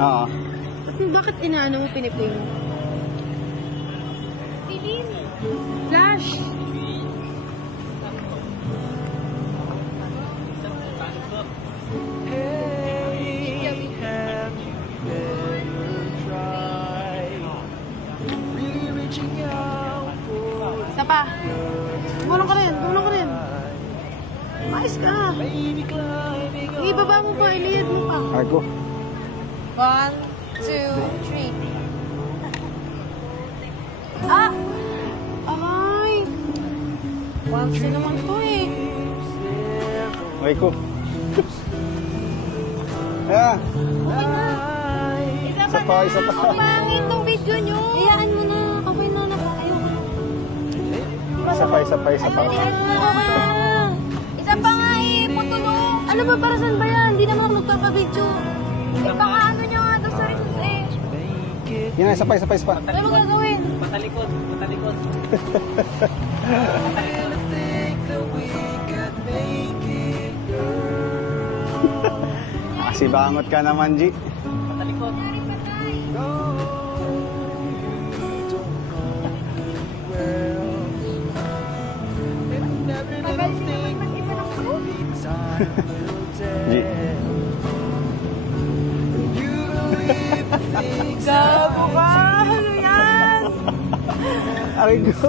Oo. Bakit inaano mo piniping? Pilin. Flash. Isa pa. Tulong ka rin. Tulong ka rin. Mais ka. Ibaba mo pa. Iliyad mo pa. Ako. 1, 2, 3. Ah! Ay! Once naman to eh. Okay ko. Ayan. Okay na. Isa pa, isa pa. Ang pangit ng video nyo. Hayaan mo na. Okay na. Ayoko na. Isa pa, isa pa, isa pa. Isa pa nga eh. Putulong. Ano ba? Para saan ba yan? Hindi naman magkaka-video. Baka ano niya nga daw sa resus eh. Yan na, isa pa, isa pa, isa pa. Ano gagawin? Patalikod, patalikod. Nakasibangot ka naman, G. Patalikod. G. Gago ka! Ano yan? Aray ko.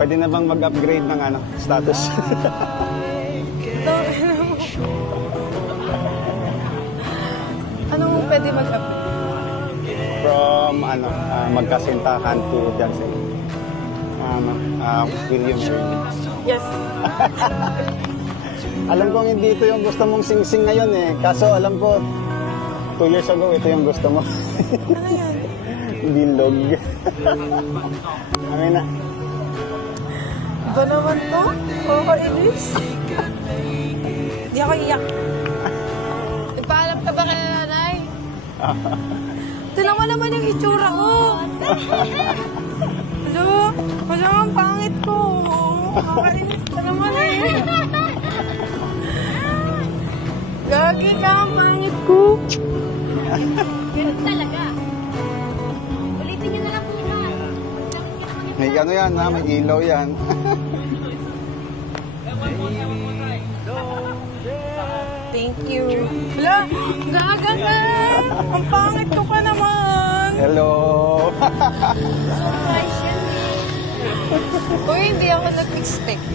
Pwede na bang mag-upgrade ng ano, status? Ano mo pwede mag-upgrade? From ano, magkasintahan to Jackson. William. Yes. Alam kong hindi ito yung gusto mong sing-sing ngayon eh. Kaso alam ko, 2 years ago, ito yung gusto mo. Ano yan? Bilog. Amin na. Ba naman to? Kakainis? Hindi ako iyak. Nagpaalam ka ba kay nanay? Tignan mo naman yung itsura ko. Kasi ang pangit ko. Kakainis ka naman eh. Gagi ka, ang pangit ko. Ganun talaga. Ulitin niyo na lang po na. May ano yan ha, may ilaw yan. Thank you. Wala, gaga ka. Ang pangit ko ka naman. Hello. Uy, hindi ako nag-expect.